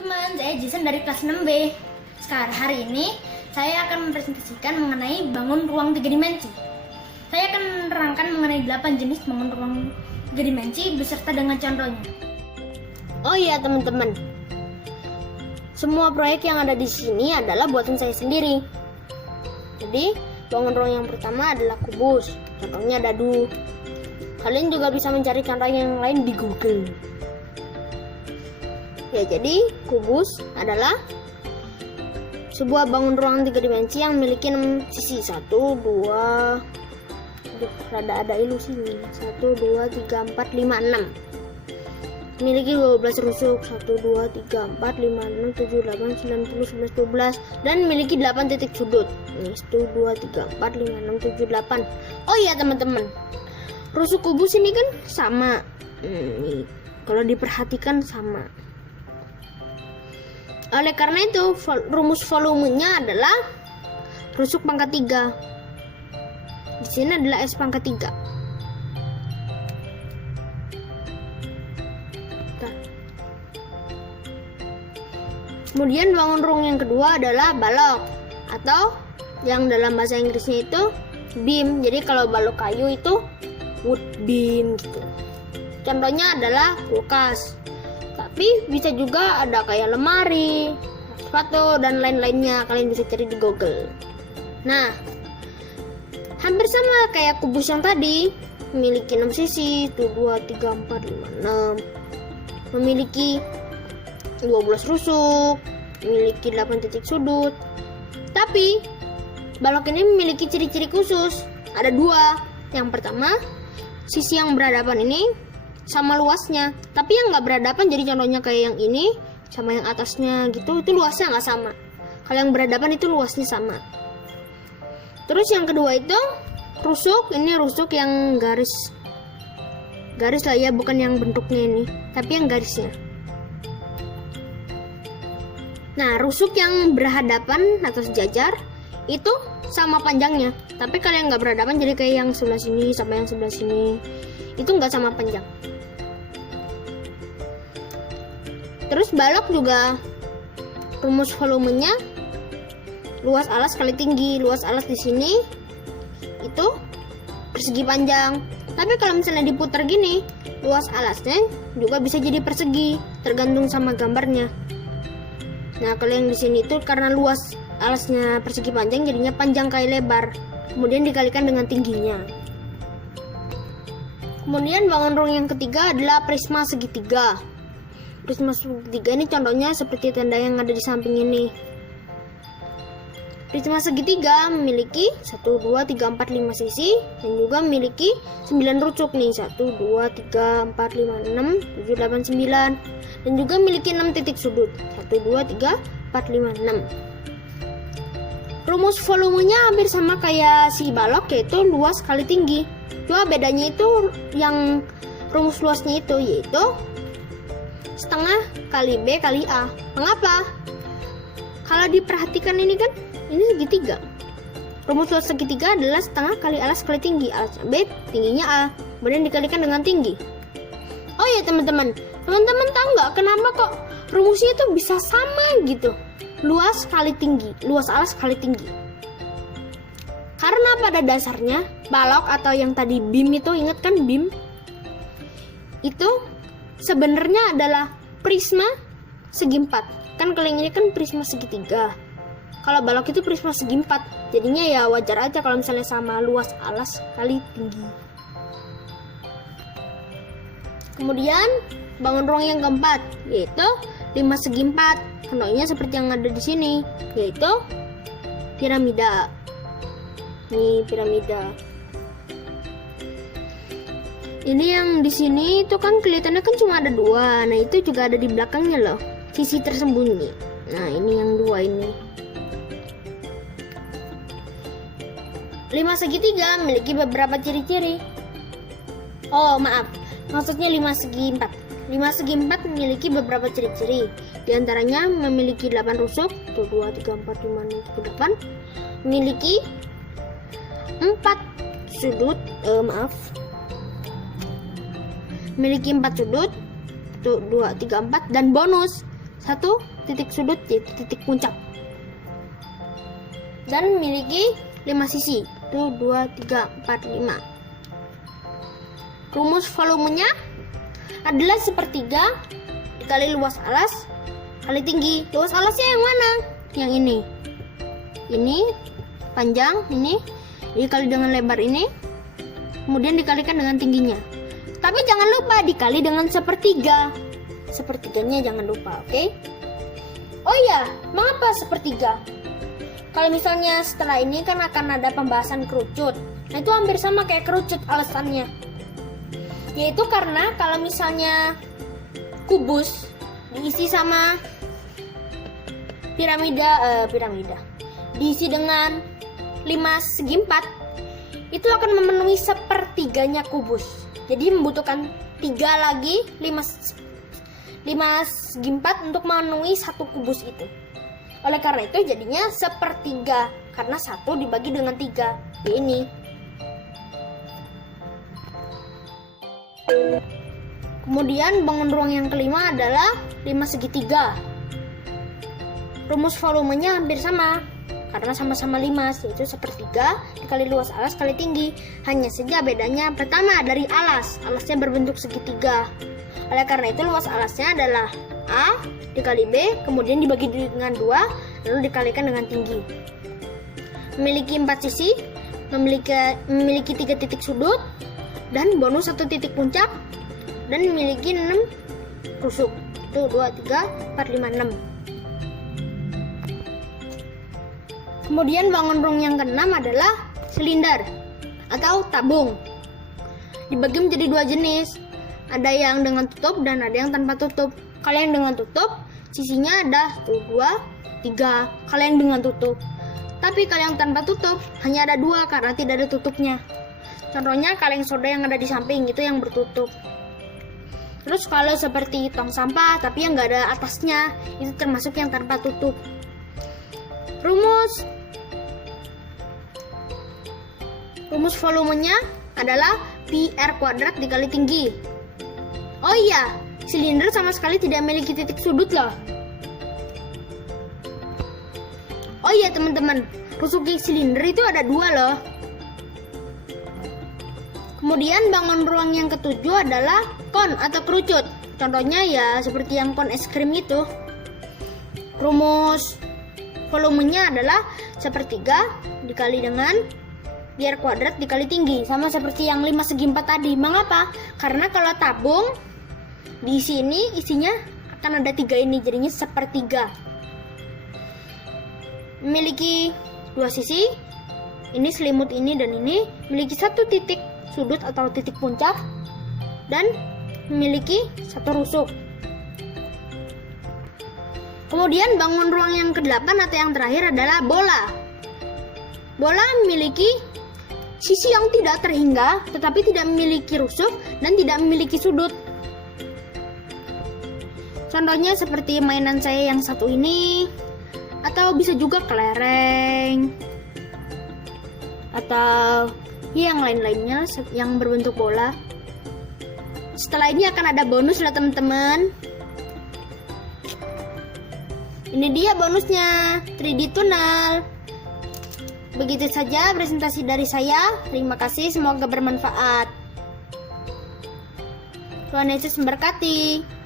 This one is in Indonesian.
teman-teman, saya Jason dari kelas 6B. Sekarang hari ini saya akan mempresentasikan mengenai bangun ruang 3 dimensi. Saya akan menerangkan mengenai 8 jenis bangun ruang 3 dimensi beserta dengan contohnya. Oh iya teman-teman, semua proyek yang ada di sini adalah buatan saya sendiri. Jadi bangun ruang yang pertama adalah kubus, contohnya dadu. Kalian juga bisa mencari contoh yang lain di Google. Ya, jadi kubus adalah sebuah bangun ruang 3 dimensi yang memiliki 6 sisi. 1, 2, rada ada ilusi nih. 1, 2, 3, 4, 5, 6. Memiliki 12 rusuk. 1, 2, 3, 4, 5, 6, 7, 8, 9, 10, 11, 12. Dan memiliki 8 titik sudut. Nih, 1, 2, 3, 4, 5, 6, 7, 8. Oh iya teman-teman, rusuk kubus ini kan sama. Nih, kalau diperhatikan sama. Oleh karena itu, rumus volumenya adalah rusuk pangkat 3. Di sini adalah S pangkat 3. Kemudian bangun ruang yang kedua adalah balok, atau yang dalam bahasa Inggrisnya itu beam. Jadi kalau balok kayu itu wood beam gitu. Contohnya adalah kulkas. Tapi bisa juga ada kayak lemari, sepatu, dan lain-lainnya. Kalian bisa cari di Google. Nah, hampir sama kayak kubus yang tadi. Memiliki 6 sisi. 1, 2, 3, 4, 5, 6. Memiliki 12 rusuk. Memiliki 8 titik sudut. Tapi balok ini memiliki ciri-ciri khusus. Ada 2. Yang pertama, sisi yang berhadapan ini sama luasnya, tapi yang nggak berhadapan, jadi contohnya kayak yang ini sama yang atasnya gitu, itu luasnya nggak sama. Kalau yang berhadapan itu luasnya sama. Terus yang kedua itu rusuk. Ini rusuk yang garis lah ya, bukan yang bentuknya ini, tapi yang garisnya. Nah, rusuk yang berhadapan atau sejajar itu sama panjangnya, tapi kalau yang nggak berhadapan, jadi kayak yang sebelah sini sama yang sebelah sini, itu nggak sama panjang. Terus balok juga rumus volumenya luas alas kali tinggi. Luas alas di sini itu persegi panjang. Tapi kalau misalnya diputar gini, luas alasnya juga bisa jadi persegi, tergantung sama gambarnya. Nah, kalau yang di sini itu karena luas alasnya persegi panjang, jadinya panjang kali lebar. Kemudian dikalikan dengan tingginya. Kemudian bangun ruang yang ketiga adalah prisma segitiga. Prisma segitiga ini contohnya seperti tenda yang ada di samping ini. Prisma segitiga memiliki 1, 2, 3, 4, 5 sisi dan juga memiliki 9 rusuk nih. 1, 2, 3, 4, 5, 6, 7, 8, 9. Dan juga memiliki 6 titik sudut. 1, 2, 3, 4, 5, 6. Rumus volumenya hampir sama kayak si balok, yaitu luas kali tinggi. Cuma bedanya itu yang rumus luasnya itu yaitu setengah kali B kali A. Mengapa? Kalau diperhatikan ini kan, ini segitiga. Rumus luas segitiga adalah setengah kali alas kali tinggi. Alasnya B, tingginya A. Kemudian dikalikan dengan tinggi. Oh ya teman-teman, teman-teman tahu nggak kenapa kok rumusnya itu bisa sama gitu? Luas kali tinggi, luas alas kali tinggi. Karena pada dasarnya balok atau yang tadi beam itu, ingat kan beam? Itu sebenarnya adalah prisma segi 4. Kan kalau yang ini kan prisma segitiga. Kalau balok itu prisma segi 4. Jadinya ya wajar aja kalau misalnya sama luas alas kali tinggi. Kemudian bangun ruang yang keempat yaitu 5 segi 4. Contohnya seperti yang ada di sini, yaitu piramida. Nih piramida. Ini yang di sini itu kan kelihatannya kan cuma ada 2. Nah, itu juga ada di belakangnya loh, sisi tersembunyi. Nah, ini yang 2 ini. 5 segitiga memiliki beberapa ciri-ciri. Oh, maaf. Maksudnya 5 segi 4. 5 segi 4 memiliki beberapa ciri-ciri. Di antaranya memiliki 8 rusuk. 1, 2, 3, 4, 5, 6, 7, 8. Memiliki 4 sudut. Memiliki 4 sudut. 1, 2, 3, 4. Dan bonus satu titik sudut yaitu titik puncak. Dan memiliki 5 sisi. 1, 2, 3, 4, 5. Rumus volumenya adalah sepertiga dikali luas alas kali tinggi. Luas alasnya yang mana? Yang ini. Ini panjang, ini dikali dengan lebar ini, kemudian dikalikan dengan tingginya. Tapi jangan lupa dikali dengan sepertiga. Sepertiganya jangan lupa, oke? Oh iya, mengapa sepertiga? Kalau misalnya setelah ini kan akan ada pembahasan kerucut. Nah itu hampir sama kayak kerucut alasannya. Yaitu karena kalau misalnya kubus diisi sama piramida diisi dengan 5 segi 4, itu akan memenuhi sepertiganya kubus. Jadi membutuhkan 3 lagi 5 segi 4 untuk memenuhi satu kubus itu. Oleh karena itu jadinya sepertiga, karena 1 dibagi dengan 3. Ini. Kemudian bangun ruang yang kelima adalah 5 segitiga. Rumus volumenya hampir sama, karena sama-sama 5, yaitu sepertiga dikali luas alas kali tinggi. Hanya saja bedanya pertama dari alas. Alasnya berbentuk segitiga. Oleh karena itu luas alasnya adalah A dikali B, kemudian dibagi dengan 2, lalu dikalikan dengan tinggi. Memiliki 4 sisi, memiliki 3 titik sudut, dan bonus 1 titik puncak, dan memiliki 6 rusuk. 1, 2, 3, 4, 5, 6. Kemudian bangun ruang yang keenam adalah silinder atau tabung. Dibagi menjadi 2 jenis. Ada yang dengan tutup dan ada yang tanpa tutup. Kalau yang dengan tutup, sisinya ada 1, 2, 3. Kalau yang dengan tutup. Tapi kalau yang tanpa tutup, hanya ada 2 karena tidak ada tutupnya. Contohnya kaleng soda yang ada di samping itu yang bertutup. Terus kalau seperti tong sampah tapi yang nggak ada atasnya, itu termasuk yang tanpa tutup. Rumus volumenya adalah pi r kuadrat dikali tinggi. Oh iya, silinder sama sekali tidak memiliki titik sudut loh. Oh iya teman-teman, rusuk silinder itu ada 2 loh. Kemudian bangun ruang yang ketujuh adalah kon atau kerucut. Contohnya ya seperti yang kon es krim itu. Rumus volumenya adalah sepertiga dikali dengan pi r kuadrat dikali tinggi, sama seperti yang 5 segi 4 tadi. Mengapa? Karena kalau tabung di sini isinya akan ada 3 ini, jadinya sepertiga. Memiliki 2 sisi, ini selimut ini dan ini, memiliki 1 titik sudut atau titik puncak, dan memiliki 1 rusuk. Kemudian bangun ruang yang ke-8 atau yang terakhir adalah bola. Bola memiliki sisi yang tidak terhingga, tetapi tidak memiliki rusuk dan tidak memiliki sudut. Contohnya seperti mainan saya yang satu ini, atau bisa juga kelereng, atau yang lain-lainnya yang berbentuk bola. Setelah ini akan ada bonus lah teman-teman. Ini dia bonusnya, 3D tunnel. Begitu saja presentasi dari saya. Terima kasih, semoga bermanfaat. Tuhan Yesus memberkati.